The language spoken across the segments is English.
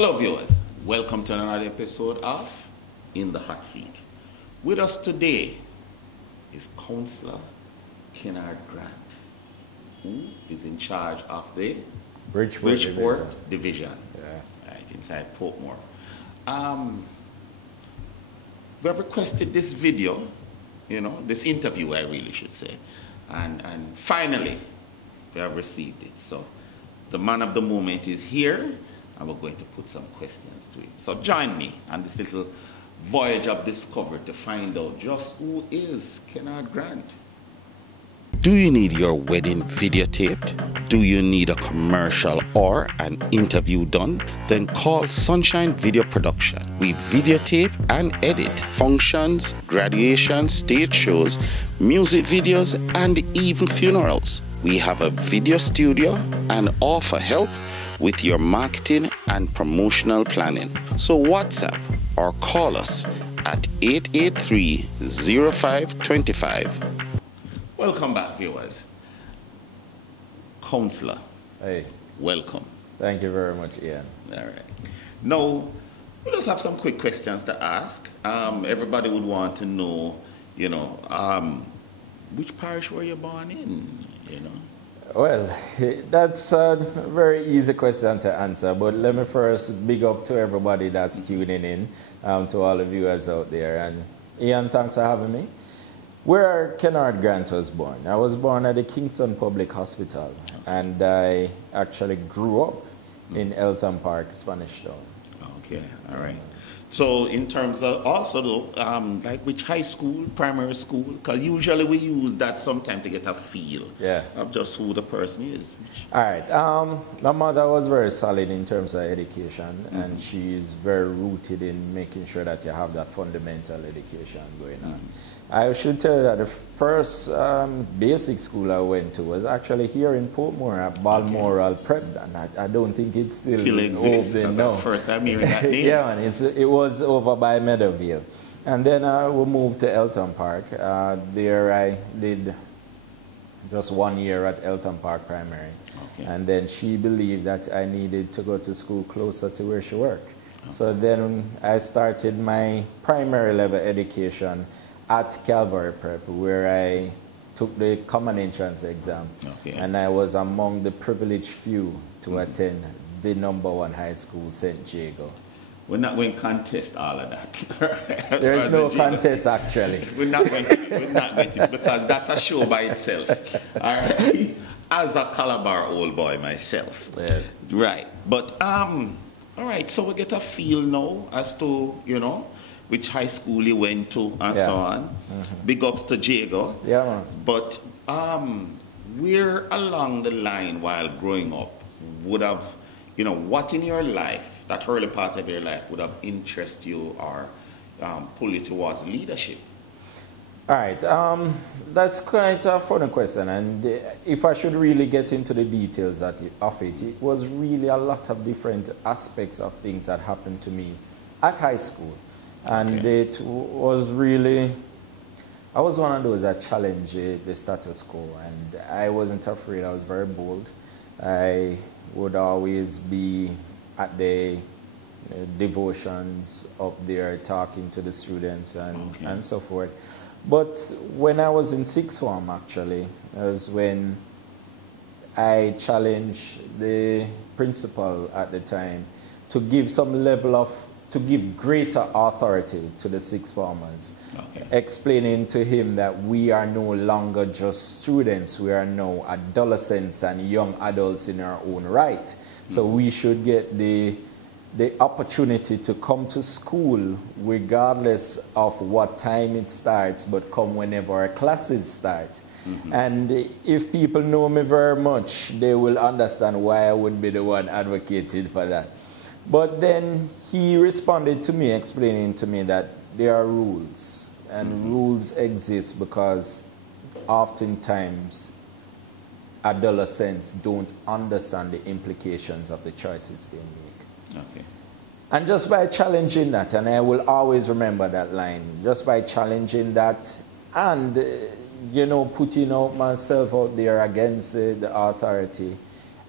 Hello viewers, welcome to another episode of In the Hot Seat. With us today is Councillor Kenard Grant, who is in charge of the Bridgeport Division. Yeah. Right, inside Portmore. We have requested this video, this interview I really should say, and finally we have received it. So the man of the moment is here, and we're going to put some questions to him. So join me on this little voyage of discovery to find out just who is Kenard Grant. Do you need your wedding videotaped? Do you need a commercial or an interview done? Then call Sunshine Video Production. We videotape and edit functions, graduations, stage shows, music videos, and even funerals. We have a video studio and offer help with your marketing and promotional planning. So WhatsApp or call us at 883-0525. Welcome back, viewers. Councillor. Hey. Welcome. Thank you very much, Ian. All right. Now, we just have some quick questions to ask. Everybody would want to know, which parish were you born in, Well, that's a very easy question to answer, but let me first big up to everybody that's tuning in, to all the viewers out there. And Ian, thanks for having me. Where Kenard Grant was born. I was born at the Kingston Public Hospital, and I actually grew up in Eltham Park, Spanish Town. Okay, all right. So in terms of also though, like which high school, primary school, because usually we use that sometimes to get a feel of just who the person is. All right. My mother was very solid in terms of education, and she's very rooted in making sure that you have that fundamental education going on. I should tell you that the first basic school I went to was actually here in Portmore at Balmoral Prep, and I don't think it's still open now. First time hearing that name. Yeah, man, it was over by Meadowvale. And then we moved to Eltham Park. There I did just 1 year at Eltham Park Primary. Okay. And then she believed that I needed to go to school closer to where she worked. Okay. So then I started my primary level education at Calvary Prep, where I took the common entrance exam. Okay. And I was among the privileged few to attend the #1 high school, St. Jago. We're not going to contest all of that. There's no contest, actually. We're not going to, because that's a show by itself. All right. As a Calabar old boy myself. Yes. Right. But, all right, so we get a feel now as to, which high school you went to and so on. Big ups to Jago. Yeah, man. But where along the line while growing up would have, what in your life, that early part of your life, would have interested you or pull you towards leadership? All right, that's quite a funny question, and if I should really get into the details of it, it was really a lot of different aspects of things that happened to me at high school. And it was really, I was one of those that challenged the status quo, and I wasn't afraid. I was very bold. I would always be at the devotions up there talking to the students and so forth. But when I was in sixth form, actually, was when I challenged the principal at the time to give some level of, to give greater authority to the sixth formers, explaining to him that we are no longer just students, we are now adolescents and young adults in our own right. So we should get the opportunity to come to school regardless of what time it starts, but come whenever our classes start. And if people know me very much, they will understand why I would be the one advocating for that. But then he responded to me, explaining to me that there are rules, and rules exist because oftentimes adolescents don't understand the implications of the choices they make. Okay. And just by challenging that, and I will always remember that line, just by challenging that and, putting out myself out there against the authority,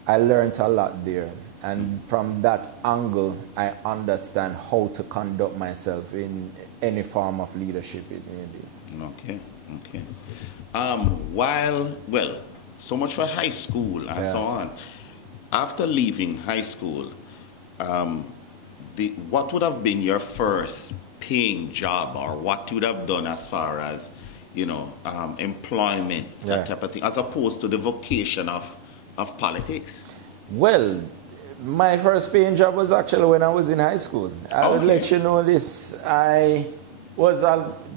I learned a lot there. And from that angle, I understand how to conduct myself in any form of leadership it may be. Okay, okay. Well, so much for high school and so on. After leaving high school, what would have been your first paying job, or what you would have done as far as, you know, employment, that type of thing, as opposed to the vocation of politics? Well, my first paying job was actually when I was in high school. I would let you know this. I was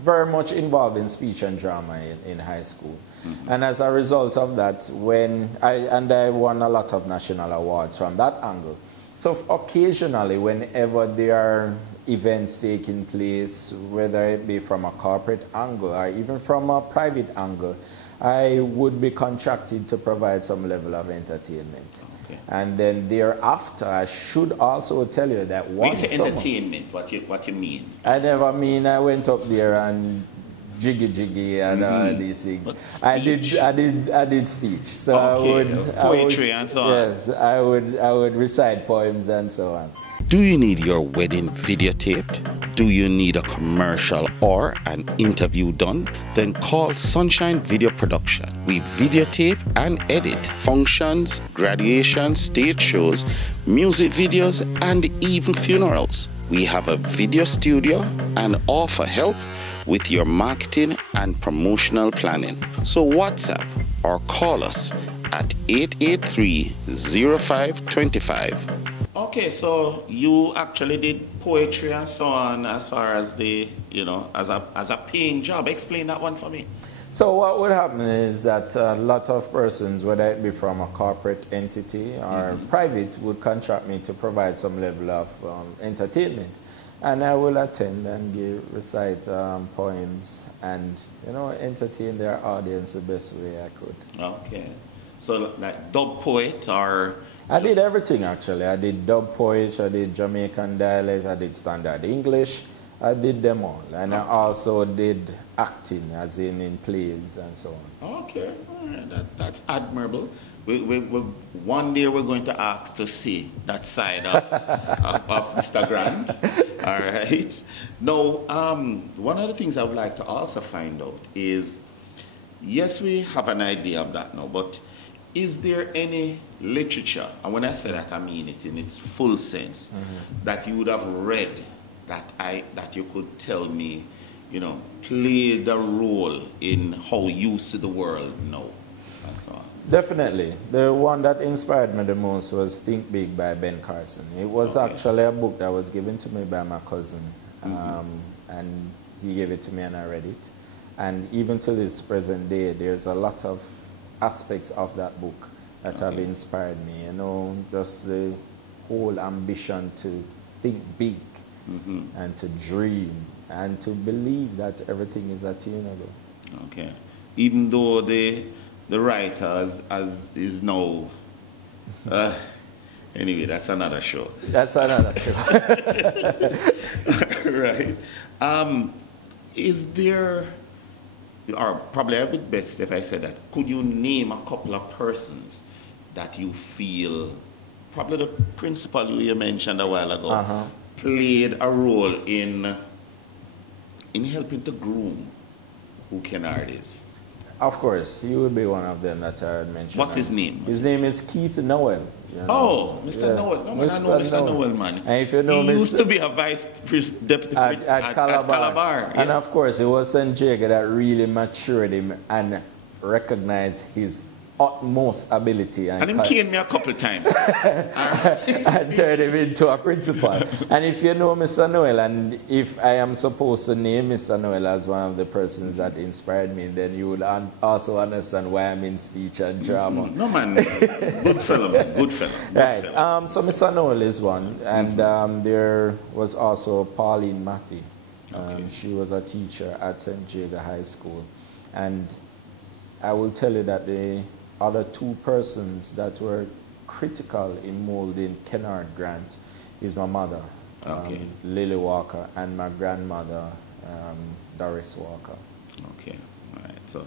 very much involved in speech and drama in high school. And as a result of that, I won a lot of national awards from that angle. So occasionally, whenever there are events taking place, whether it be from a corporate angle or even from a private angle, I would be contracted to provide some level of entertainment. Okay. And then thereafter, I should also tell you that once when you say entertainment, what you mean? I never mean I went up there and jiggy and all these things. I did speech. So okay. Poetry and so on. Yes, I would recite poems and so on. Do you need your wedding videotaped? Do you need a commercial or an interview done? Then call Sunshine Video Production. We videotape and edit functions, graduations, stage shows, music videos, and even funerals. We have a video studio and offer help with your marketing and promotional planning. So WhatsApp or call us at 883-0525. Okay, so you actually did poetry and so on as far as the, you know, as a paying job. Explain that one for me. So what would happen is that a lot of persons, whether it be from a corporate entity or private, would contract me to provide some level of entertainment. And I will attend and recite poems and, you know, entertain their audience the best way I could. Okay. So like dub poet or... I did everything actually. I did dub poet, I did Jamaican dialect, I did standard English. I did them all. And I also did acting, as in plays and so on. Okay, all right. That's admirable. One day we're going to ask to see that side of Mr. Grant. All right. Now, one of the things I would like to also find out is, yes, we have an idea of that now, but is there any literature, and when I say that I mean it in its full sense, that you would have read that you could tell me, you know, played a role in how you see the world now, and so on? Definitely. The one that inspired me the most was Think Big by Ben Carson. It was actually a book that was given to me by my cousin, and he gave it to me and I read it. And even to this present day, there's a lot of aspects of that book that have inspired me. You know, just the whole ambition to think big and to dream and to believe that everything is attainable. Okay. Even though the writer is now... anyway, that's another show. That's another show. Right. Is there... or probably I would best if I said that, could you name a couple of persons that you feel, probably the principal you mentioned a while ago, played a role in helping to groom who Kenard is? Of course, you would be one of them that I mentioned. What's his name? His name is Keith Noel. You know? Oh, Mr. Noel. No, Mr. I know Mr. Noel, man. And if you know, he used to be a vice deputy at Calabar. And of course, it was St. Jacob that really matured him and recognized his utmost ability. And him caned me a couple times. And turned him into a principal. And if you know Mr. Noel, and if I am supposed to name Mr. Noel as one of the persons that inspired me, then you would also understand why I'm in speech and drama. No, man. Good fellow, man. Good fellow. Right. So Mr. Noel is one. And there was also Pauline Matthew. She was a teacher at St. Jago High School. And I will tell you that the other two persons that were critical in molding Kenard Grant is my mother, Lily Walker, and my grandmother, Doris Walker. Okay, all right. So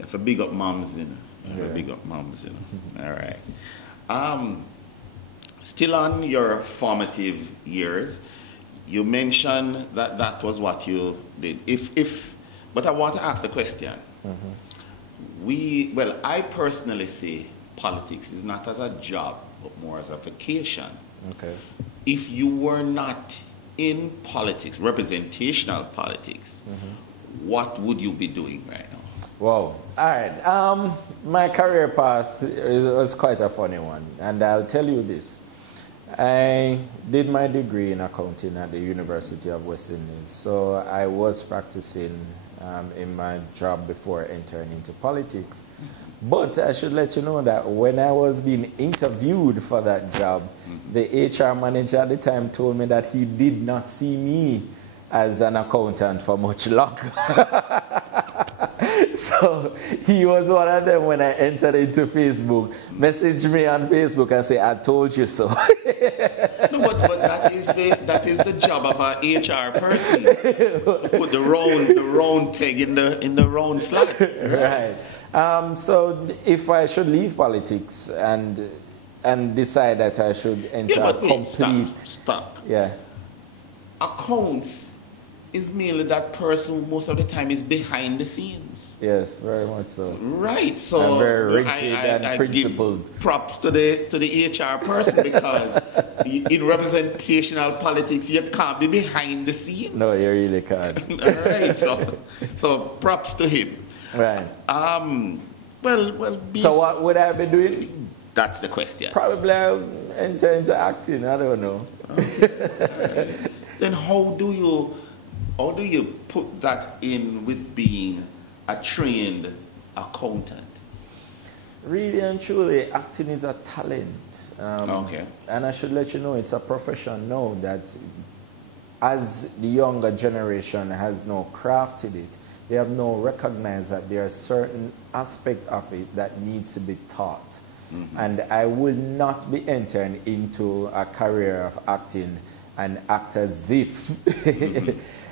if a big up moms, you know. If a big up moms, you know. All right. still on your formative years, you mentioned that that was what you did. But I want to ask the question. Well, I personally see politics is not as a job, but more as a vacation. Okay. If you were not in politics, representational politics, what would you be doing right now? Wow. All right. My career path was quite a funny one, and I'll tell you this. I did my degree in accounting at the University of West Indies, so I was practicing in my job before entering into politics. But I should let you know that when I was being interviewed for that job, the HR manager at the time told me that he did not see me as an accountant for much longer. So he was one of them when I entered into Facebook, messaged me on Facebook and say, I told you so. No, but that is the job of an HR person. Put the round peg in the round slot. Right. So if I should leave politics and decide that I should enter complete... Stop. Yeah. Accounts is merely that person who most of the time is behind the scenes. Yes, very much so. Right, so I'm very rigid and principled. Give props to the HR person because in representational politics you can't be behind the scenes. No, you really can't. All right, so props to him. Right. So what would I be doing? That's the question. Probably I'll enter into acting. I don't know. Right. Then how do you put that in with being a trained accountant? Really and truly, acting is a talent. Okay. And I should let you know it's a profession now that as the younger generation has now crafted it, they have now recognized that there are certain aspects of it that needs to be taught. And I will not be entering into a career of acting and act as if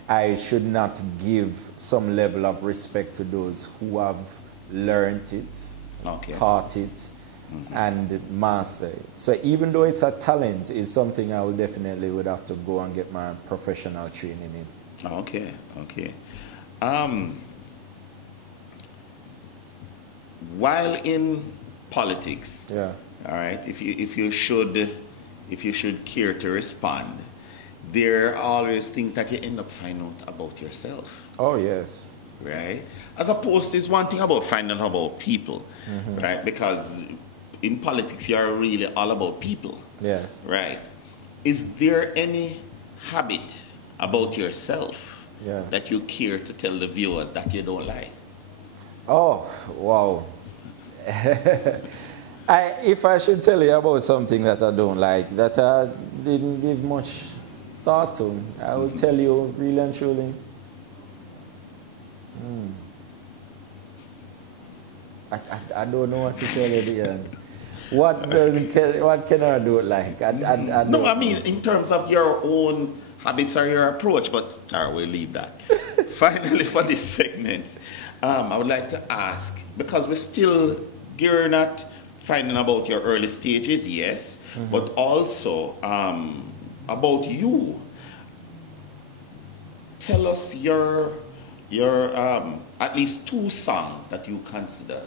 I should not give some level of respect to those who have learned it, taught it, and mastered it. So even though it's a talent, it's something I will definitely would have to go and get my professional training in. Okay, okay. While in politics, yeah, all right, if you should care to respond, there are always things that you end up finding out about yourself. Oh yes. Right? As opposed to, it's one thing about finding out about people, right? Because in politics you're really all about people. Yes. Right? Is there any habit about yourself that you care to tell the viewers that you don't like? Oh, wow. If I should tell you about something that I don't like, that I didn't give much thought to, I will tell you really and truly. I don't know what to tell you there. What Kenard do like? No, I mean in terms of your own habits or your approach, but we'll leave that. Finally, for this segment, I would like to ask, because we're still gearing at finding about your early stages, yes, but also about you. Tell us your at least 2 songs that you consider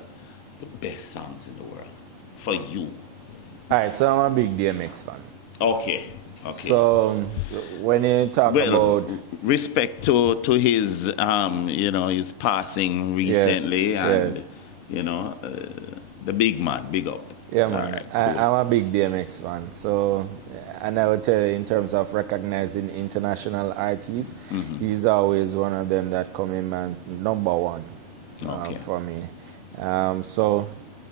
the best songs in the world for you. All right, so I'm a big DMX fan. Okay, okay. So when you talk about respect to his his passing recently, and the big man, big up. Yeah, man. Right, cool. I'm a big DMX fan. So, and I would tell you in terms of recognizing international artists, he's always one of them that come in man #1 for me. So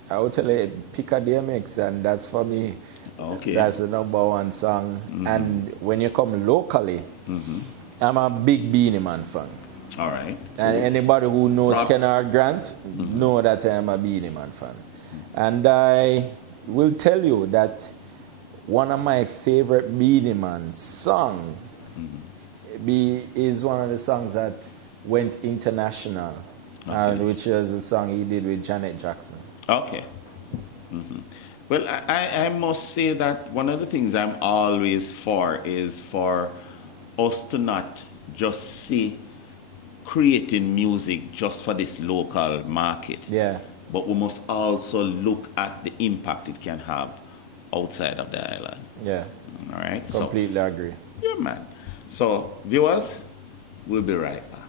I would tell you pick a DMX, and that's for me. Okay. That's the #1 song. And when you come locally, I'm a big Beanie Man fan. All right. And anybody who knows Kenard Grant know that I'm a Beanie Man fan. And I will tell you that one of my favorite Beanie Man songs is one of the songs that went international, which is a song he did with Janet Jackson. Okay. Well, I must say that one of the things I'm always for is for us to not just see creating music just for this local market. Yeah. But we must also look at the impact it can have outside of the island. Yeah. All right? Completely agree. Yeah, man. So, viewers, we'll be right back.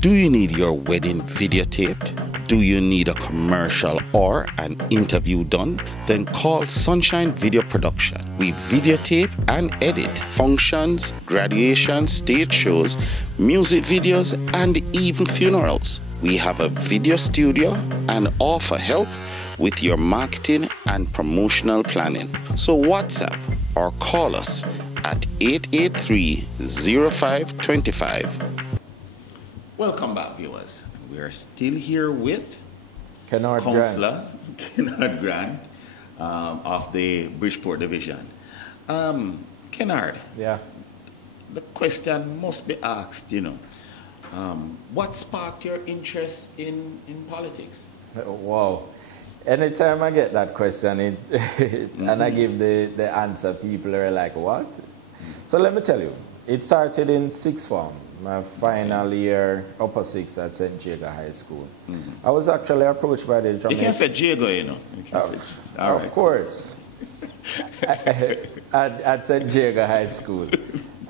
Do you need your wedding videotaped? Do you need a commercial or an interview done? Then call Sunshine Video Production. We videotape and edit functions, graduations, stage shows, music videos, and even funerals. We have a video studio and offer help with your marketing and promotional planning. So WhatsApp or call us at 883-0525. Welcome back, viewers. We are still here with Kenard Councillor Kenard Grant of the Bridgeport Division. Kenard, Yeah. the question must be asked, what sparked your interest in politics? Wow. Anytime I get that question and I give the answer, people are like, what? So let me tell you, it started in sixth form, my final year, upper six at St. Jago High School. I was actually approached by the Jamaican... You can't say Jago, You can't say... Of course. at St. Jago High School.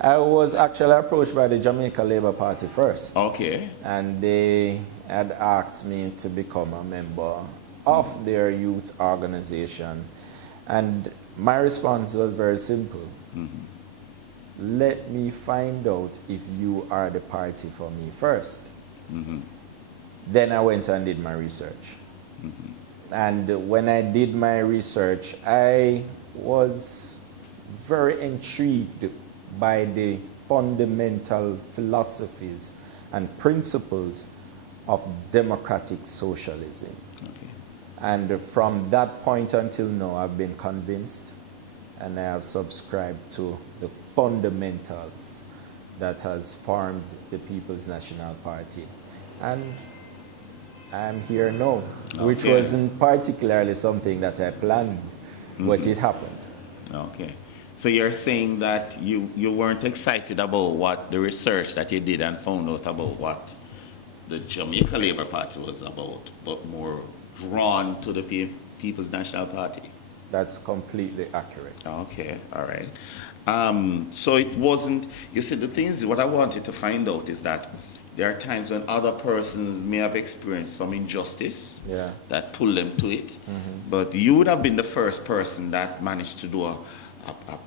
I was actually approached by the Jamaica Labour Party first. Okay. And they had asked me to become a member of their youth organization. And my response was very simple. Let me find out if you are the party for me first. Then I went and did my research. And when I did my research, I was very intrigued by the fundamental philosophies and principles of democratic socialism. And from that point until now, I've been convinced and I have subscribed to the fundamentals that has formed the People's National Party. And I'm here now, which wasn't particularly something that I planned, but it happened. Okay. So you're saying that you weren't excited about what the research that you did and found out about what the Jamaica Labour Party was about, but more drawn to the People's National Party? That's completely accurate. Okay, all right. So it wasn't, you see, the thing is, what I wanted to find out is that there are times when other persons may have experienced some injustice that pull them to it, but you would have been the first person that managed to do a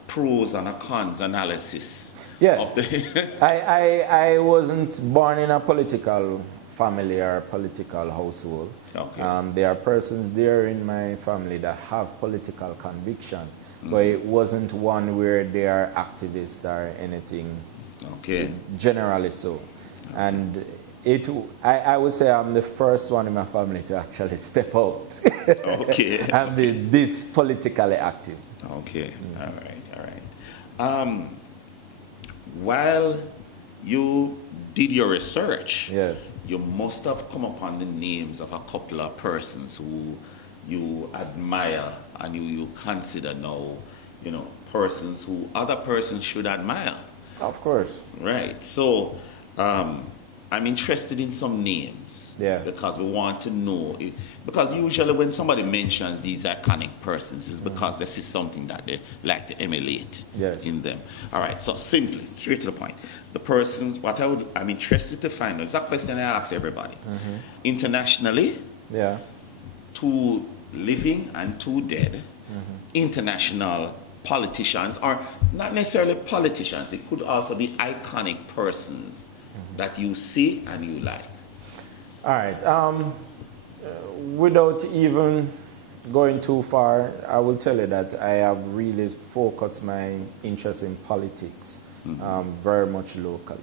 pros and a cons analysis. Of the I wasn't born in a political family or a political household. Okay. There are persons there in my family that have political conviction, but it wasn't one where they are activists or anything. Okay. Generally so. And I would say I'm the first one in my family to actually step out. Okay. And be this politically active. Okay. All right. While you did your research, you must have come upon the names of a couple of persons who you admire and you consider now, persons who other persons should admire. Of course. Right. So I'm interested in some names because we want to know it, because usually when somebody mentions these iconic persons, it's because this is something that they like to emulate in them. All right, so simply, straight to the point. The persons, I'm interested to find out, it's a question I ask everybody. Internationally, two living and two dead, international politicians, or not necessarily politicians, it could also be iconic persons that you see and you like. All right. Without even going too far, I will tell you that I have really focused my interest in politics very much locally.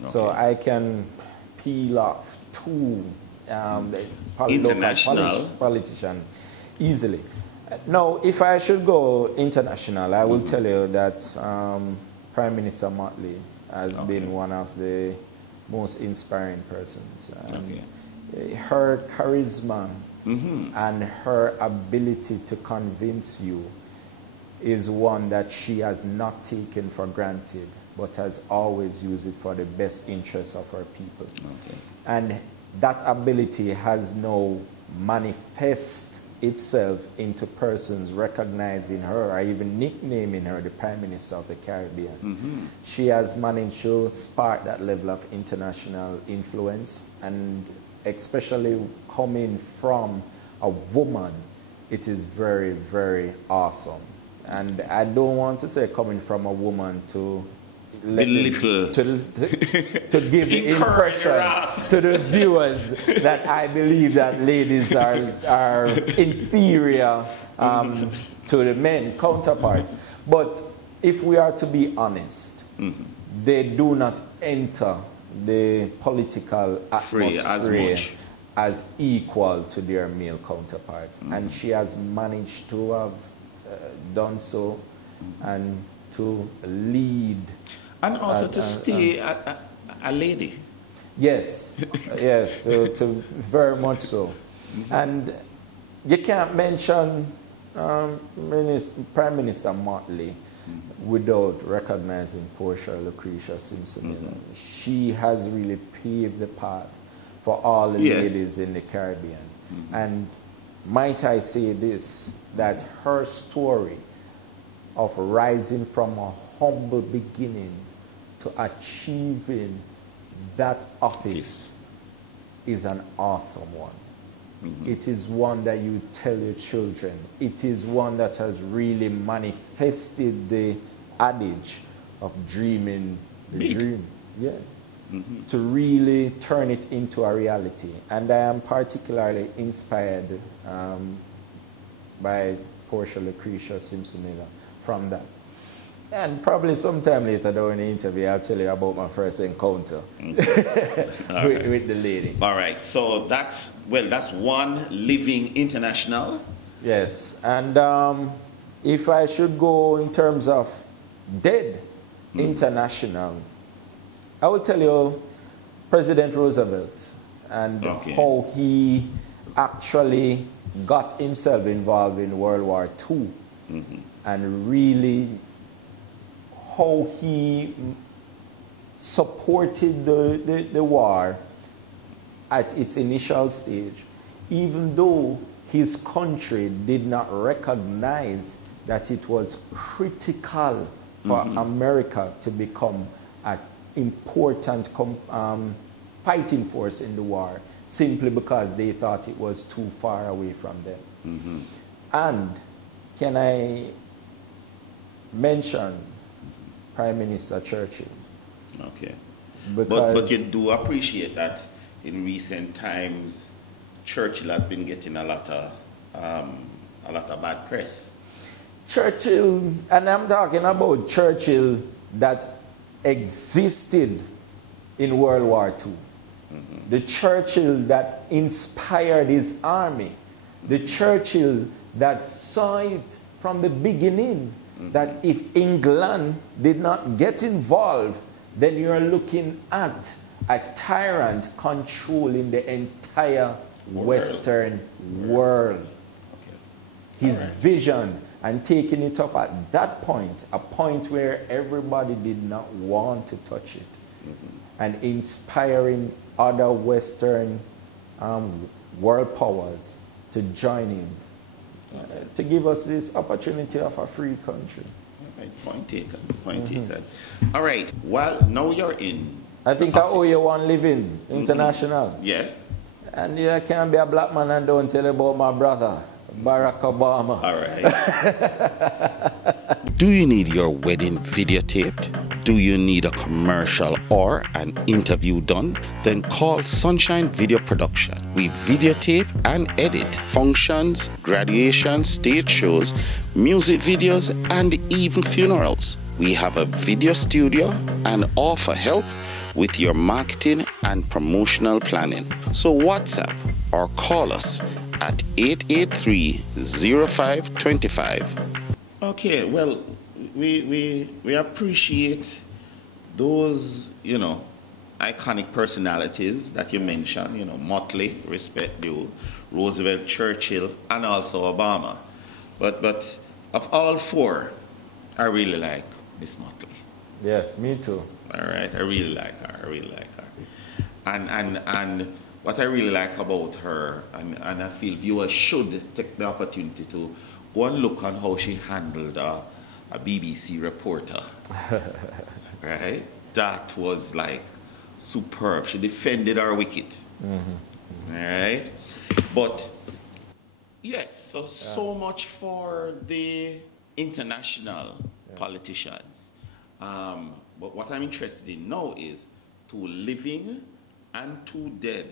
Okay. So I can peel off two international politicians easily. Now, if I should go international, I will tell you that Prime Minister Motley has been one of the most inspiring persons. Her charisma and her ability to convince you is one that she has not taken for granted, but has always used it for the best interests of her people. Okay. And that ability has now manifest itself into persons recognizing her or even nicknaming her the Prime Minister of the Caribbean. She has managed to spark that level of international influence, and especially coming from a woman, it is very, very awesome. And I don't want to say coming from a woman to to give the impression to the viewers that I believe that ladies are inferior to the men counterparts. But if we are to be honest, they do not enter the political atmosphere as equal to their male counterparts. And she has managed to have done so and to lead. And also to stay a lady. Yes, yes, to very much so. And you can't mention Prime Minister Motley without recognizing Portia Lucretia Simpson. She has really paved the path for all the ladies in the Caribbean. And might I say this, that her story of rising from a humble beginning to achieving that office is an awesome one. It is one that you tell your children. It is one that has really manifested the adage of dreaming the dream. Yeah. To really turn it into a reality. And I am particularly inspired by Portia Lucretia Simpson from that. And probably sometime later during the interview, I'll tell you about my first encounter with the lady. All right, so that's one living international. Yes, and if I should go in terms of dead international, I will tell you President Roosevelt and how he actually got himself involved in World War II and really how he supported the war at its initial stage, even though his country did not recognize that it was critical for America to become an important fighting force in the war, simply because they thought it was too far away from them. And can I mention Prime Minister Churchill? Okay. But you do appreciate that in recent times, Churchill has been getting a lot of bad press. Churchill, and I'm talking about Churchill that existed in World War II. The Churchill that inspired his army. The Churchill that saw it from the beginning that if England did not get involved, then you're looking at a tyrant controlling the entire Western world. His vision and taking it up at that point, a point where everybody did not want to touch it, and inspiring other Western world powers to join him, to give us this opportunity of a free country. All right, point taken, point taken. All right, well, now you're in. I think I owe you one living international. Yeah. And you can't be a black man and don't tell about my brother, Barack Obama. All right. Do you need your wedding videotaped? Do you need a commercial or an interview done? Then call Sunshine Video Production. We videotape and edit functions, graduations, stage shows, music videos, and even funerals. We have a video studio and offer help with your marketing and promotional planning. So WhatsApp or call us at 883-0525. Okay, well, we appreciate those, iconic personalities that you mentioned, you know, Motley, respect due, Roosevelt, Churchill, and also Obama. But of all four, I really like Miss Motley. Yes, me too. All right, I really like her. I really like her. And what I really like about her, and I feel viewers should take the opportunity to go and look on how she handled a BBC reporter. Right? That was like superb. She defended her wicket. All right? But yes, so much for the international politicians. But what I'm interested in now is two living and two dead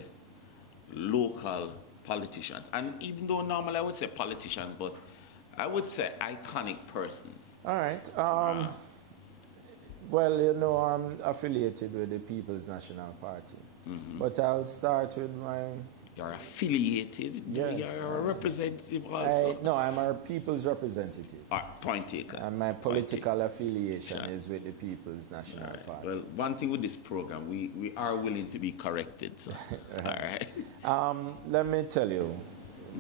local politicians. And even though normally I would say politicians, but I would say iconic persons. All right. Well, you know, I'm affiliated with the People's National Party. But I'll start with my... You're affiliated? Yes. You're a representative also? No, I'm our people's representative. Point taken. And my political affiliation is with the People's National Party. Well, one thing with this program, we are willing to be corrected. So. All right. Let me tell you,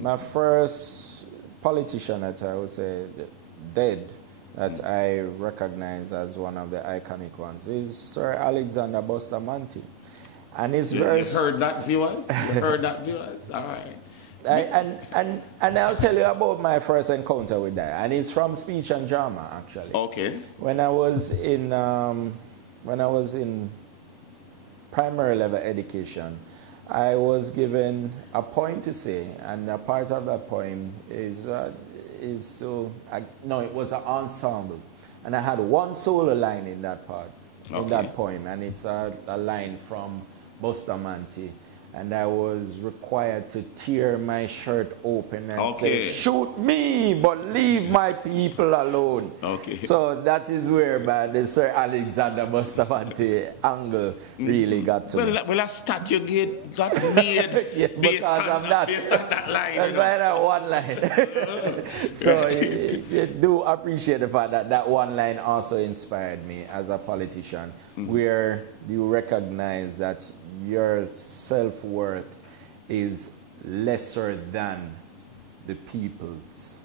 my first politician that I would say dead, that I recognize as one of the iconic ones, is Sir Alexander Bustamante. And his verse... You heard that, viewers? You heard that, viewers? All right. And I'll tell you about my first encounter with that. And it's from speech and drama, actually. Okay. When I was in primary level education, I was given a poem to say, and a part of that poem is to... no, it was an ensemble. And I had one solo line in that part, in that poem, and it's a line from Bustamante, and I was required to tear my shirt open and say, "Shoot me, but leave my people alone." Okay. So that is where the Sir Alexander Bustamante angle really got to me. Well, a statue got made based on that line. That's why that one line. So you do appreciate the fact that that one line also inspired me as a politician, where you recognize that your self-worth is lesser than the people's.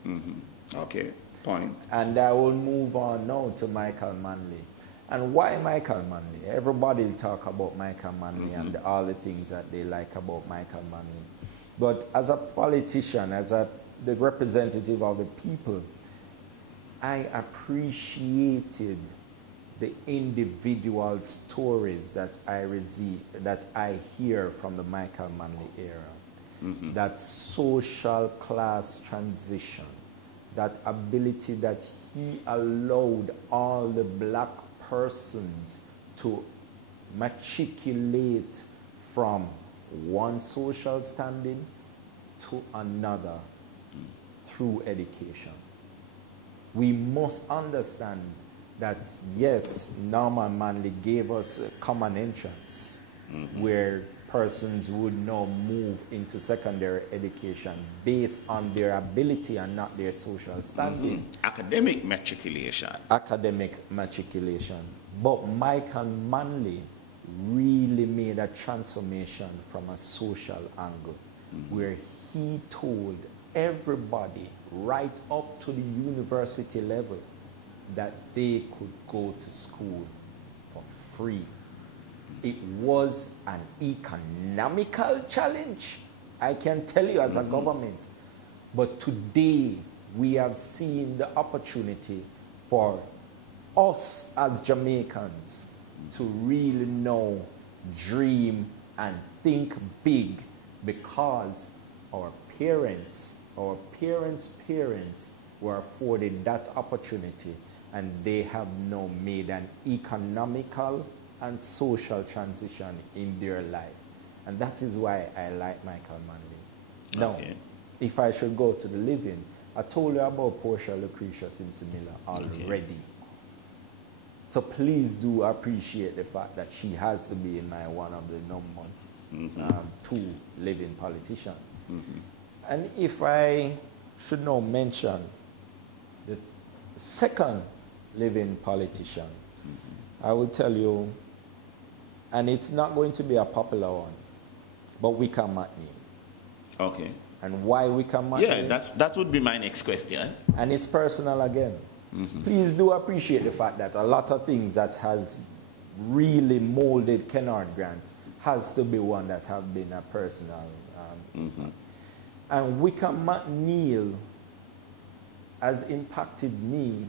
Okay, point. And I will move on now to Michael Manley. And why Michael Manley? Everybody will talk about Michael Manley and all the things that they like about Michael Manley. But as a politician, as the representative of the people, I appreciated the individual stories that I hear from the Michael Manley era. That social class transition, that ability that he allowed all the black persons to matriculate from one social standing to another through education. We must understand that, yes, Norman Manley gave us a common entrance where persons would now move into secondary education based on their ability and not their social standing. Academic matriculation. Academic matriculation. But Michael Manley really made a transformation from a social angle where he told everybody right up to the university level that they could go to school for free. It was an economical challenge, I can tell you, as a government. But today, we have seen the opportunity for us as Jamaicans to really know, dream, and think big, because our parents' parents were afforded that opportunity, and they have now made an economical and social transition in their life. And that is why I like Michael Manley. Now, if I should go to the living, I told you about Portia Lucretia Simpson Miller already. So please do appreciate the fact that she has to be in my one of the number 2 living politicians. And if I should now mention the second living politician, I will tell you and it's not going to be a popular one, but Wickham McNeil. Okay. And why Wickham McNeil? Yeah, that would be my next question. And it's personal again. Please do appreciate the fact that a lot of things that has really molded Kenard Grant has to be one that have been a personal and Wickham McNeil has impacted me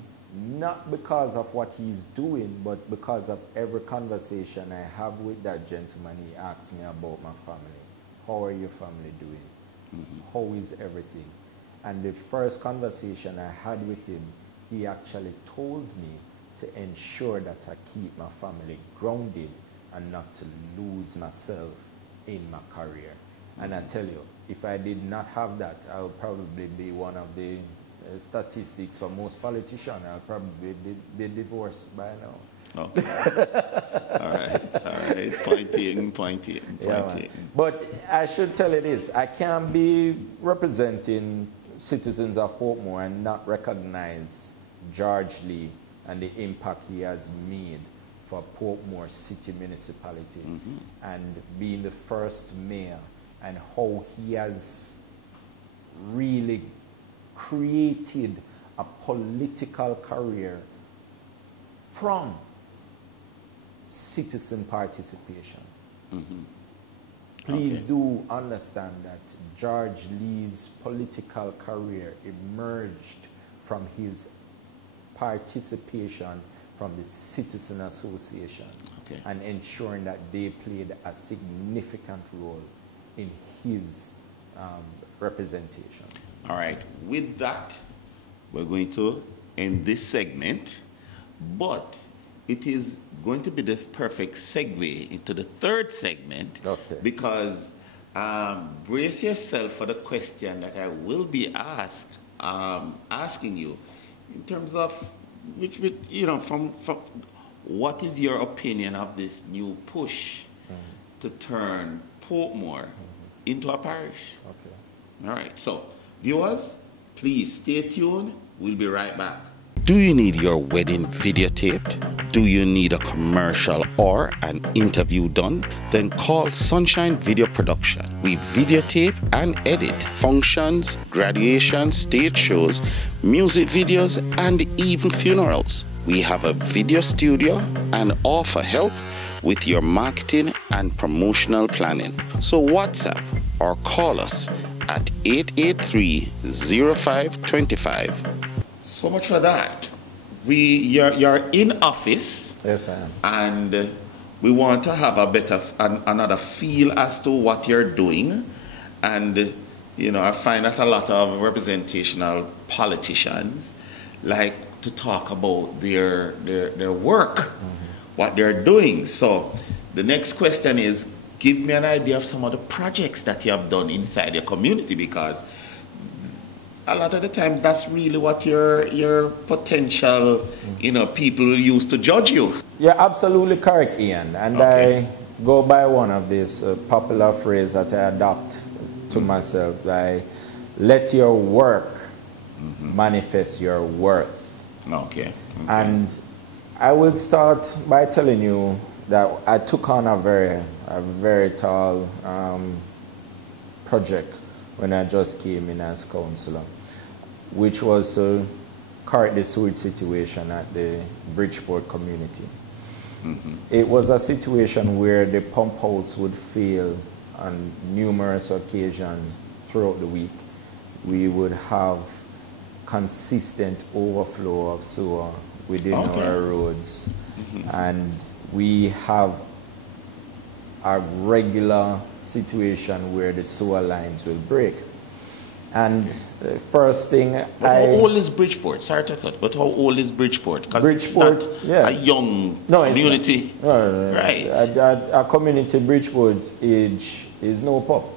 not because of what he's doing, but because of every conversation I have with that gentleman. He asks me about my family. How are your family doing? How is everything? And the first conversation I had with him, he actually told me to ensure that I keep my family grounded and not to lose myself in my career. And I tell you, if I did not have that, I would probably be one of the statistics for most politicians. I'll probably be divorced by now. Okay. All right. Point taken. But I should tell you this, I can't be representing citizens of Portmore and not recognize George Lee and the impact he has made for Portmore City Municipality and being the first mayor, and how he has really created a political career from citizen participation. Please do understand that George Lee's political career emerged from his participation from the Citizen Association and ensuring that they played a significant role in his representation. All right. With that, we're going to end this segment, but it is going to be the perfect segue into the third segment because brace yourself for the question that I will be asking you in terms of from what is your opinion of this new push to turn Portmore into a parish? All right. So, viewers, please stay tuned. We'll be right back. Do you need your wedding videotaped? Do you need a commercial or an interview done? Then call Sunshine Video Production. We videotape and edit functions, graduations, stage shows, music videos, and even funerals. We have a video studio and offer help with your marketing and promotional planning. So WhatsApp or call us at 883-0525. So much for that. You're in office. Yes, I am. And we want to have another feel as to what you're doing. And I find that a lot of representational politicians like to talk about their work, what they're doing. So the next question is, give me an idea of some of the projects that you have done inside your community, because a lot of the times that's really what your potential, people will use to judge you. You're absolutely correct, Ian. And I go by one of these popular phrases that I adopt to myself. Let your work manifest your worth. And I will start by telling you that I took on a very tall project when I just came in as councillor, which was to correct the sewage situation at the Bridgeport community. It was a situation where the pump house would fail on numerous occasions throughout the week. We would have consistent overflow of sewer within our roads, and we have a regular situation where the sewer lines will break. And the first thing how old is Bridgeport? Sorry to cut, but how old is Bridgeport? Because it's not a young community. Right. A community Bridgeport age is no pop.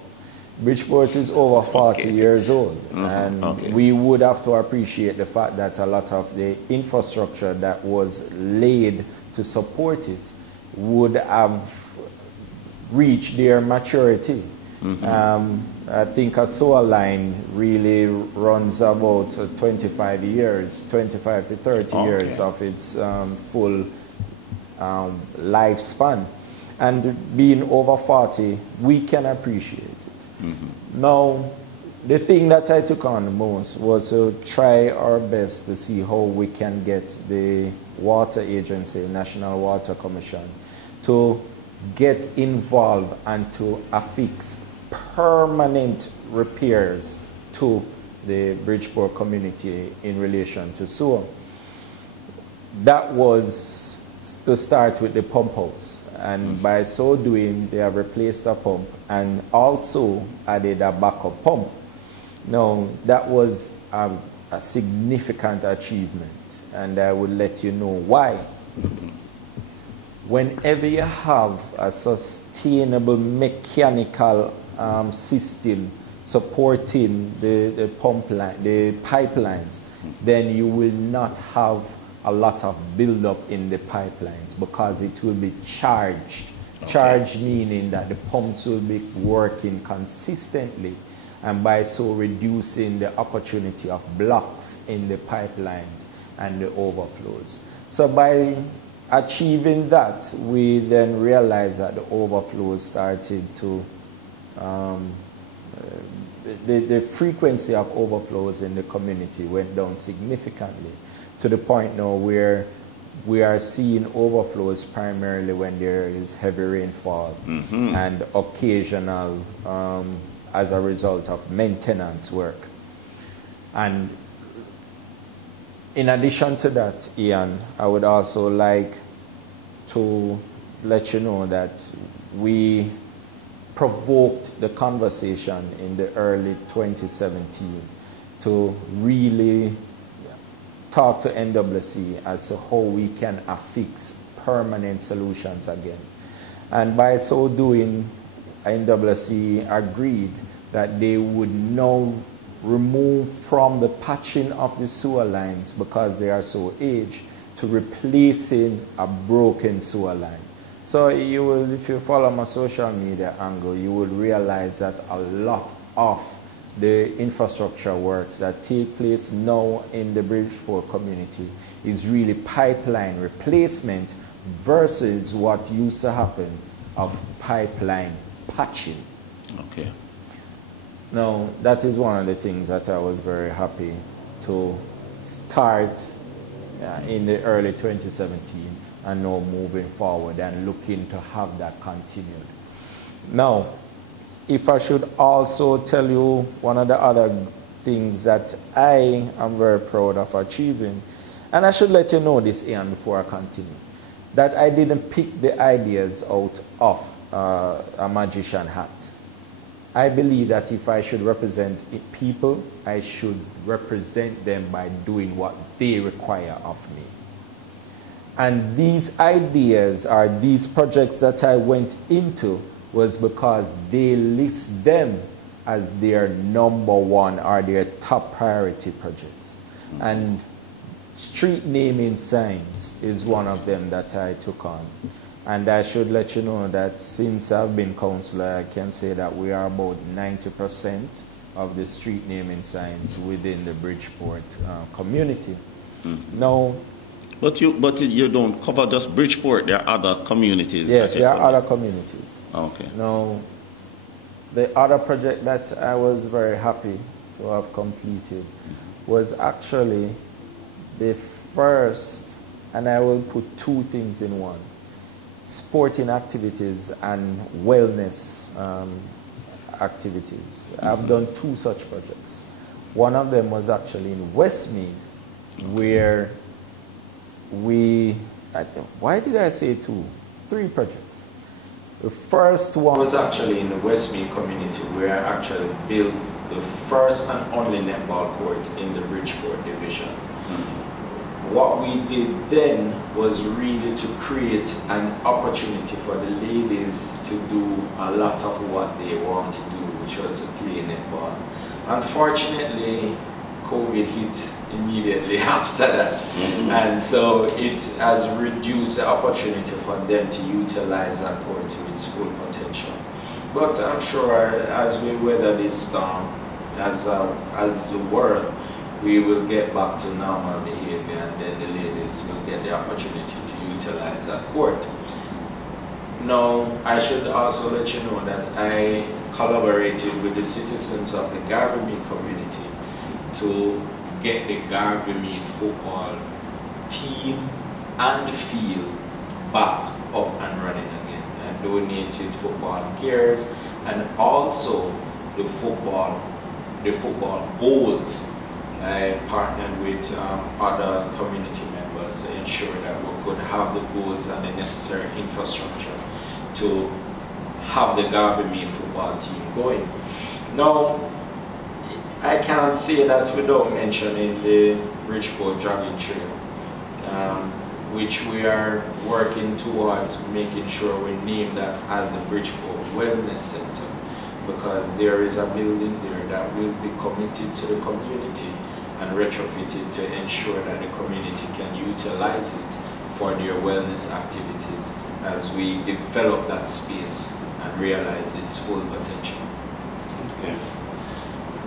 Bridgeport is over 40 years old. And we would have to appreciate the fact that a lot of the infrastructure that was laid to support it would have reached their maturity. I think a sewer line really runs about 25 years, 25 to 30 years of its full lifespan. and being over 40, we can appreciate it. Now, the thing that I took on the most was to try our best to see how we can get the water agency, National Water Commission, to get involved and to affix permanent repairs to the Bridgeport community in relation to sewer. That was to start with the pump house, and by so doing they have replaced a pump and also added a backup pump. Now that was a significant achievement, and I will let you know why. Whenever you have a sustainable mechanical system supporting the pump line, the pipelines, then you will not have a lot of buildup in the pipelines because it will be charged. Okay. Charged meaning that the pumps will be working consistently, and by so reducing the opportunity of blocks in the pipelines and the overflows. So by achieving that, we then realized that the overflows started to, the frequency of overflows in the community went down significantly, to the point now where we are seeing overflows primarily when there is heavy rainfall and occasional as a result of maintenance work. And in addition to that, Ian, I would also like to let you know that we provoked the conversation in the early 2017 to really talk to NWC as to how we can affix permanent solutions again. And by so doing, NWC agreed that they would now remove from the patching of the sewer lines, because they are so aged, to replacing a broken sewer line. So you will, if you follow my social media angle, you will realize that a lot of the infrastructure works that take place now in the Bridgeport community is really pipeline replacement versus what used to happen of pipeline patching. Okay. Now, that is one of the things that I was very happy to start in the early 2017 and now moving forward and looking to have that continued. Now, if I should also tell you one of the other things that I am very proud of achieving, and I should let you know this, Ian, before I continue, that I didn't pick the ideas out of a magician hat. I believe that if I should represent people, I should represent them by doing what they require of me. And these ideas or these projects that I went into was because they list them as their #1 or their top priority projects. And street naming signs is one of them that I took on. And I should let you know that since I've been councillor, I can say that we are about 90% of the street naming signs within the Bridgeport community. Now, But you don't cover just Bridgeport. There are other communities. Yes, there are other communities. Okay. Now, the other project that I was very happy to have completed was actually the first, and I will put two things in one: sporting activities and wellness activities. I've done two such projects. One of them was actually in Westmead, where why did I say two? 3 projects. The first one was actually in the Westmead community, where I actually built the first and only netball court in the Bridgeport division. What we did then was really to create an opportunity for the ladies to do a lot of what they want to do, which was to play netball. Unfortunately, COVID hit immediately after that, and so it has reduced the opportunity for them to utilize that court to its full potential. But I'm sure as we weather this storm, as the world, we will get back to normal behavior, and then the ladies will get the opportunity to utilize that court. Now, I should also let you know that I collaborated with the citizens of the Garvey community to get the Garvey football team and the field back up and running again. I donated football gears and also the football goals. I partnered with other community members to ensure that we could have the goals and the necessary infrastructure to have the Garvey football team going. Now, I can't say that without mentioning the Bridgeport Jogging Trail, which we are working towards making sure we name that as a Bridgeport Wellness Center, because there is a building there that will be committed to the community and retrofitted to ensure that the community can utilize it for their wellness activities as we develop that space and realize its full potential. Okay.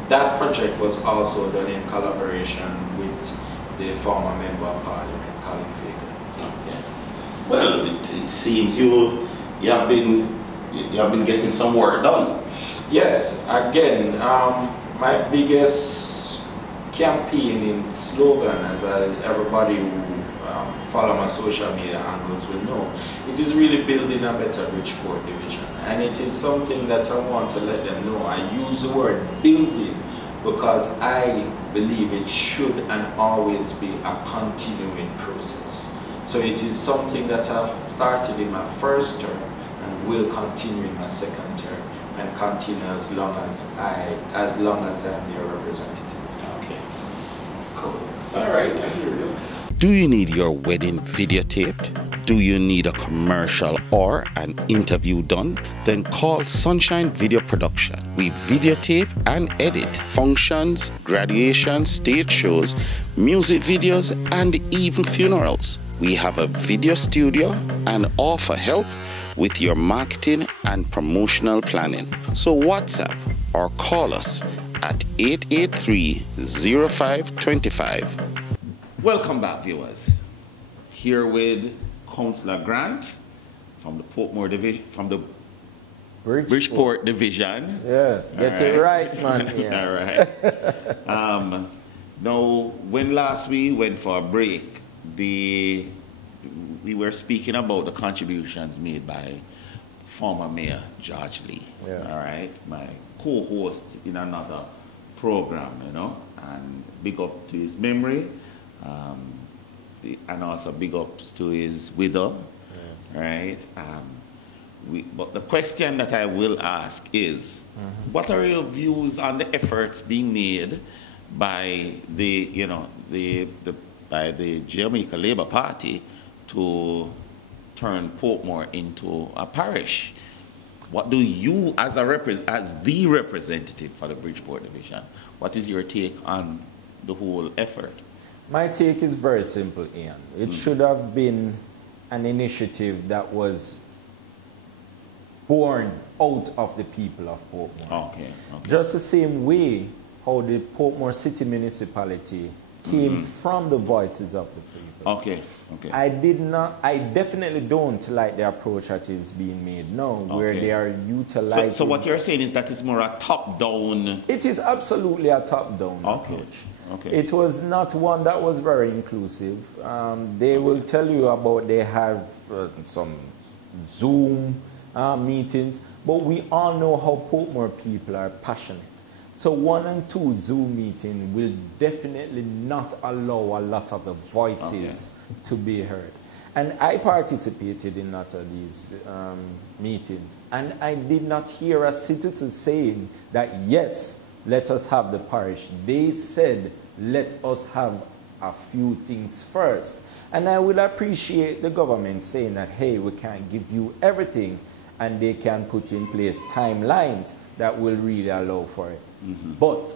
That project was also done in collaboration with the former Member of Parliament, Colin Fagan. Okay. Well, it seems you have been getting some work done. Yes, again, my biggest campaign in slogan, as everybody who follow my social media angles will know, it is really building a better Bridgeport division. And it is something that I want to let them know. I use the word building because I believe it should and always be a continuing process. So it is something that I've started in my first term and will continue in my second term and continue as long as I'm their representative. Okay. Cool. All right, I hear you. Do you need your wedding videotaped? Do you need a commercial or an interview done? Then call Sunshine Video Production. We videotape and edit functions, graduations, stage shows, music videos, and even funerals. We have a video studio and offer help with your marketing and promotional planning. So WhatsApp or call us at 883-0525. Welcome back, viewers. Here with Councillor Grant from the Portmore Division, from the Bridgeport Division. Yes, get it right, man. Yeah. All right. Now, when last we went for a break, we were speaking about the contributions made by former Mayor George Lee. Yeah. All right, my co-host in another program, you know, and big up to his memory. And also big ups to his widow, yes. Right? But the question that I will ask is, what are your views on the efforts being made by the Jamaica Labour Party to turn Portmore into a parish? What do you, as the representative for the Bridgeport Division, what is your take on the whole effort? My take is very simple, Ian. It should have been an initiative that was born out of the people of Portmore. Okay. Just the same way how the Portmore City Municipality came from the voices of the people. Okay. I definitely don't like the approach that is being made now, where they are utilizing... So what you're saying is that it's more a top-down... It is absolutely a top-down approach. Okay. It was not one that was very inclusive. They will tell you about they have some Zoom meetings, but we all know how Portmore people are passionate. So 1 and 2 Zoom meetings will definitely not allow a lot of the voices to be heard. And I participated in a lot of these meetings, and I did not hear a citizen saying that, yes, let us have the parish. They said, let us have a few things first. And I would appreciate the government saying that, hey, we can't give you everything, and they can put in place timelines that will really allow for it. But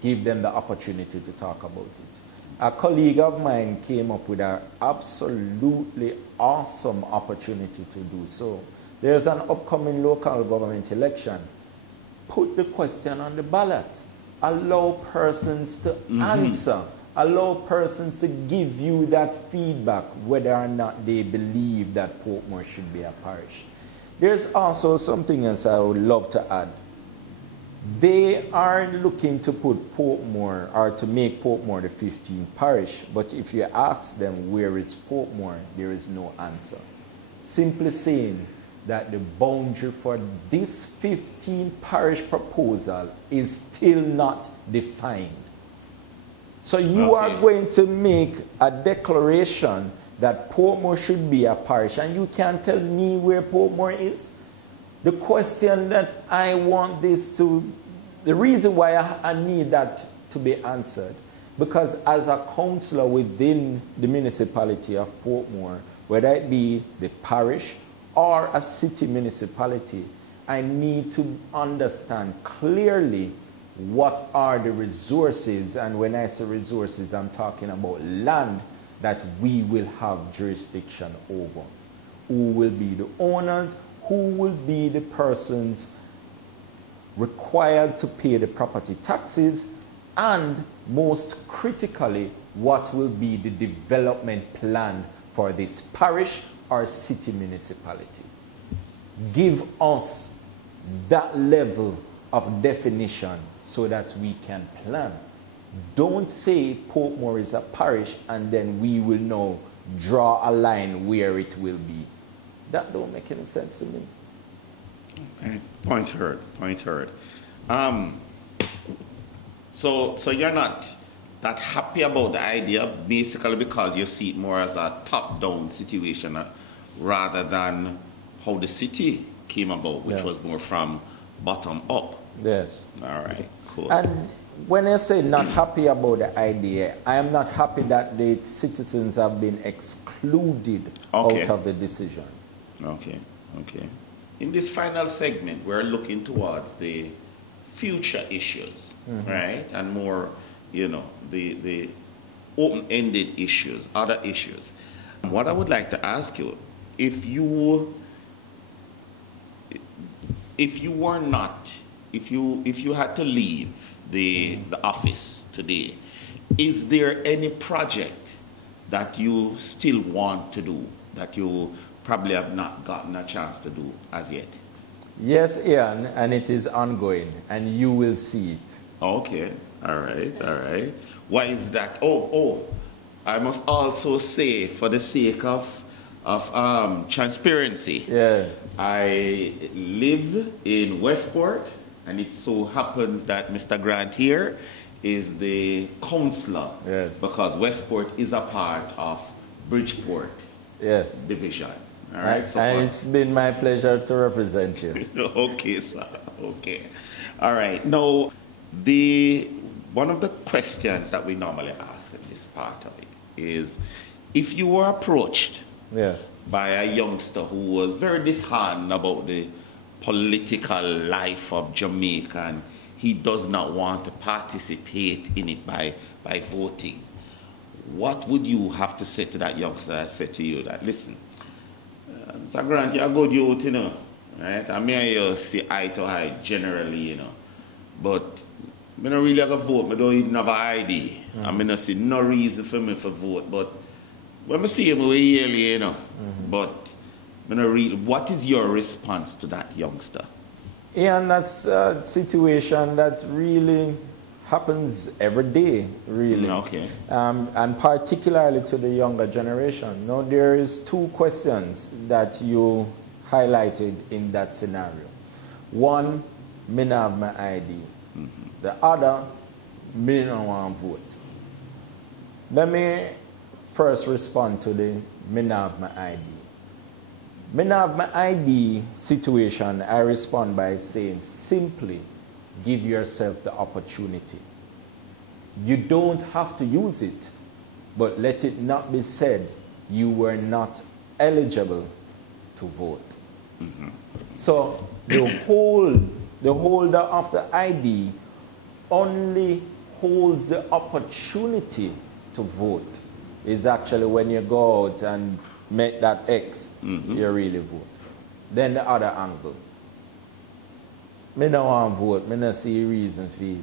give them the opportunity to talk about it. A colleague of mine came up with an absolutely awesome opportunity to do so. There's an upcoming local government election. Put the question on the ballot. Allow persons to answer. Allow persons to give you that feedback whether or not they believe that Portmore should be a parish. There's also something else I would love to add. They are looking to put Portmore, or to make Portmore the 15th parish, but if you ask them where is Portmore, there is no answer. Simply saying that the boundary for this 15th parish proposal is still not defined. So you are going to make a declaration that Portmore should be a parish, and you can't tell me where Portmore is? The question that I want this to, the reason why I need that to be answered, because as a councillor within the municipality of Portmore, whether it be the parish or a city municipality, I need to understand clearly what are the resources, and when I say resources, I'm talking about land that we will have jurisdiction over. Who will be the owners? Who will be the persons required to pay the property taxes? And most critically, what will be the development plan for this parish or city municipality? Give us that level of definition so that we can plan. Don't say Portmore is a parish and then we will now draw a line where it will be. That don't make any sense to me. Okay. Point heard. Point heard. So you're not that happy about the idea, basically because you see it more as a top-down situation rather than how the city came about, which was more from bottom up. Yes. All right. Cool. And when I say not happy about the idea, I am not happy that the citizens have been excluded out of the decision. Okay. Okay. In this final segment, we're looking towards the future issues, right? And more, you know, the open-ended issues, other issues. What I would like to ask you, if you had to leave the office today, is there any project that you still want to do that you probably have not gotten a chance to do as yet? Yes, Ian, and it is ongoing, and you will see it. Okay, all right, all right. Why is that? Oh, I must also say, for the sake of transparency, I live in Westport, and it so happens that Mr. Grant here is the councillor, because Westport is a part of Bridgeport division. All right, so and it's been my pleasure to represent you. Okay, sir. Okay. All right. Now, one of the questions that we normally ask in this part of it is, if you were approached by a youngster who was very disheartened about the political life of Jamaica and he does not want to participate in it by voting, what would you have to say to that youngster? I said to you that, listen, Mr. Grant, you're a good youth, you know, right? I mean, you see eye to eye generally, you know, but I don't really have a vote. I don't even have an ID. I mean, I see no reason for me to vote, but when I see him, we yearly, you know, but I don't really, what is your response to that youngster? Yeah, and that's a situation that really happens every day, really. Okay. And particularly to the younger generation. Now, there is two questions that you highlighted in that scenario. One, me not have my ID. The other, me don't want to vote. Let me first respond to the me not have my ID. Me not have my ID situation, I respond by saying simply, give yourself the opportunity. You don't have to use it, but let it not be said you were not eligible to vote. So the holder of the ID only holds the opportunity to vote. Is actually when you go out and make that X, you really vote. Then the other angle. Me don't want to vote. Me don't see reason for it.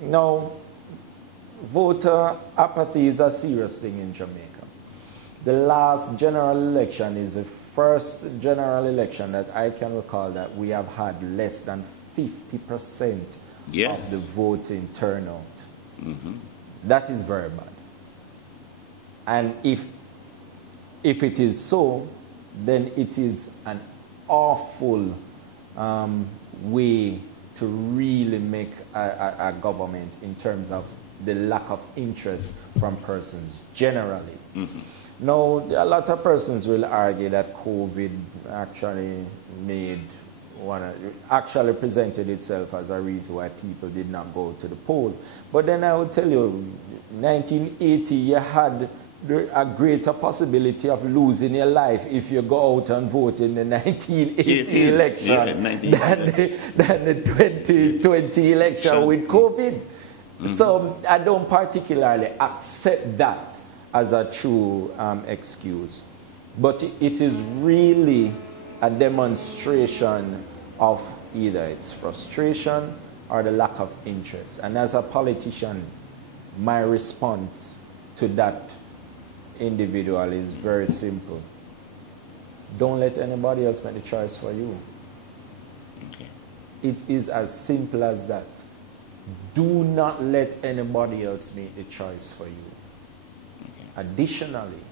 Now, voter apathy is a serious thing in Jamaica. The last general election is the first general election that I can recall that we have had less than 50% Yes. of the voting turnout. Mm-hmm. That is very bad. And if it is so, then it is an awful way to really make a government in terms of the lack of interest from persons generally. Mm-hmm. Now, a lot of persons will argue that COVID actually actually presented itself as a reason why people did not go to the poll. But then I would tell you, 1980, you had a greater possibility of losing your life if you go out and vote in the 1980 election than the 2020 election with COVID. Mm-hmm. So I don't particularly accept that as a true excuse. But it is really a demonstration of either its frustration or the lack of interest. And as a politician, my response to that individual is very simple. Don't let anybody else make the choice for you. Okay. It is as simple as that. Do not let anybody else make the choice for you. Okay. Additionally,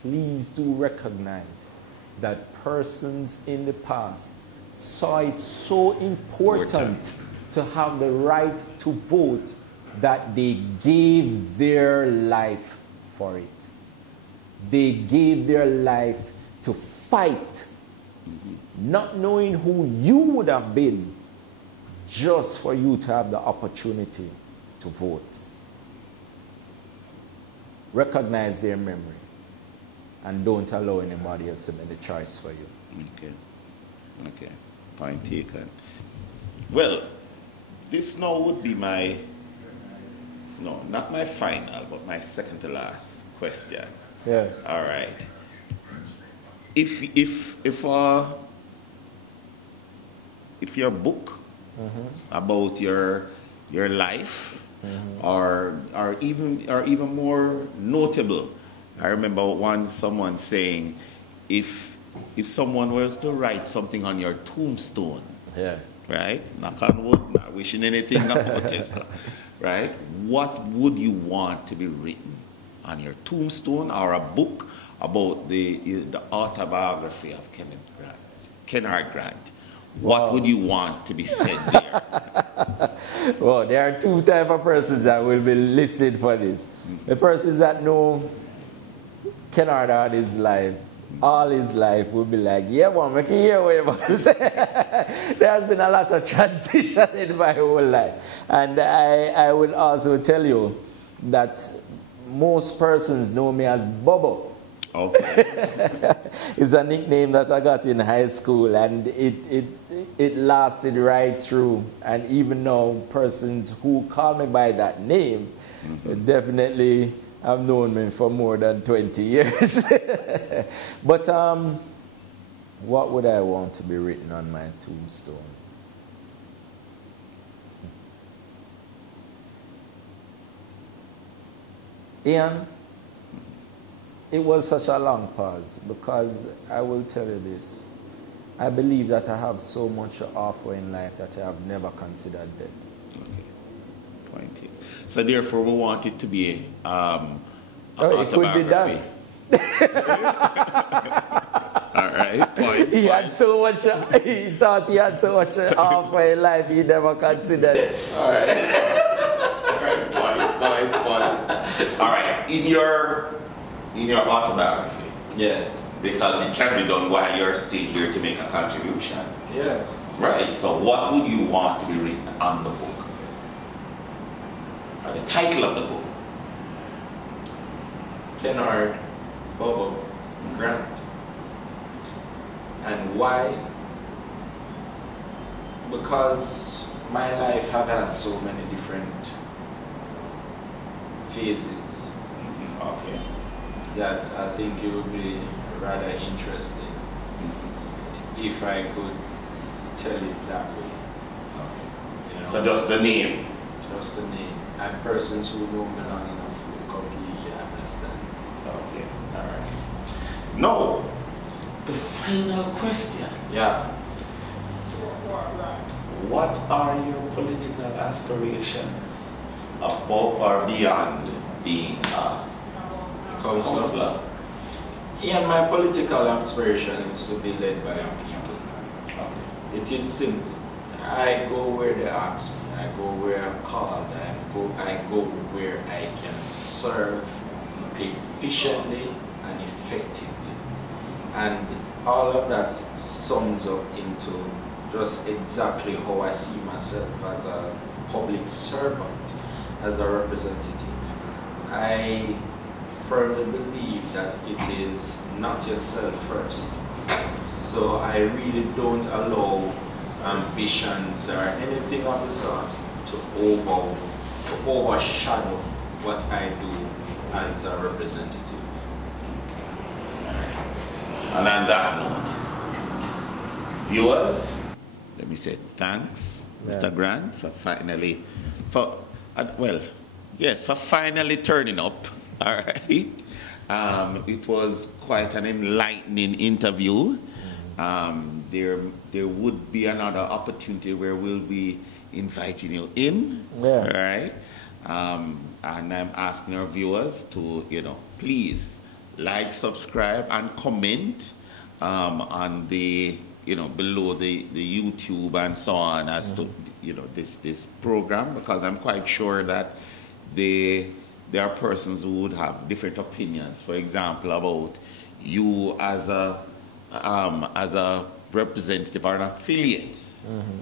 please do recognize that persons in the past saw it so important to have the right to vote that they gave their life for it. They gave their life to fight, not knowing who you would have been, just for you to have the opportunity to vote. Recognize their memory and don't allow anybody else to make the choice for you. Okay. Okay. Point taken. Well, this now would be my, no, not my final, but my second to last question. Yes. All right. If your book about your life, or even more notable, I remember once someone saying, if someone was to write something on your tombstone, right? Knock on wood, not wishing anything about this, right? What would you want to be written on your tombstone, or a book about the autobiography of Kenard Grant? What would you want to be said there? Well, there are two types of persons that will be listed for this. The persons that know Kenard all his life will be like, yeah, man, we can hear what you're about to say. There has been a lot of transition in my whole life. And I will also tell you that most persons know me as Bobo. Okay. It's a nickname that I got in high school, and it lasted right through. And even now, persons who call me by that name definitely have known me for more than 20 years. But what would I want to be written on my tombstone? Ian, it was such a long pause, because I will tell you this. I believe that I have so much to offer in life that I have never considered death. Okay. 20. So therefore, we want it to be an it could be that. All right. Point. Had so much. He thought he had so much to offer in life, he never considered it. All right. Point. All right. In your autobiography. Yes. Because it can be done while you're still here to make a contribution. Yeah. Right. So what would you want to be written on the book? Or the title of the book? Kenard Bobo Grant. And why? Because my life had had so many different phases. Okay. That I think it would be rather interesting if I could tell it that way. Okay. You know? So just the name? Just the name. And persons who know me long enough will completely understand. Okay, all right. No, the final question. Yeah. What are your political aspirations above or beyond being a councillor? Yeah, my political aspiration is to be led by young people. Okay. It is simple. I go where they ask me. I go where I'm called. I go where I can serve efficiently and effectively. And all of that sums up into just exactly how I see myself as a public servant, as a representative. I firmly believe that it is not yourself first. So I really don't allow ambitions or anything of the sort to overshadow what I do as a representative. And on that note, viewers, let me say thanks, Mr. Grant, for finally, for finally turning up. All right. It was quite an enlightening interview. There would be another opportunity where we'll be inviting you in. Yeah. All right. And I'm asking our viewers to, please like, subscribe, and comment on the, below the YouTube and so on as to, this program, because I'm quite sure that there are persons who would have different opinions. For example, about you as a representative or an affiliate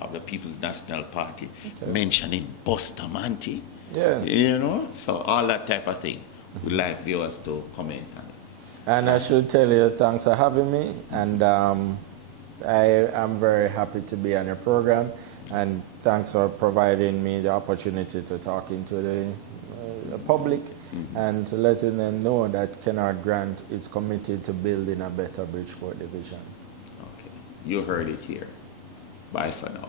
of the People's National Party, mentioning Bustamante. Yeah. So all that type of thing. We'd like viewers to comment on it. And I should tell you, thanks for having me. And I am very happy to be on your program. And thanks for providing me the opportunity to talk into the public and to letting them know that Kenard Grant is committed to building a better Bridgeport division. Okay. You heard it here. Bye for now.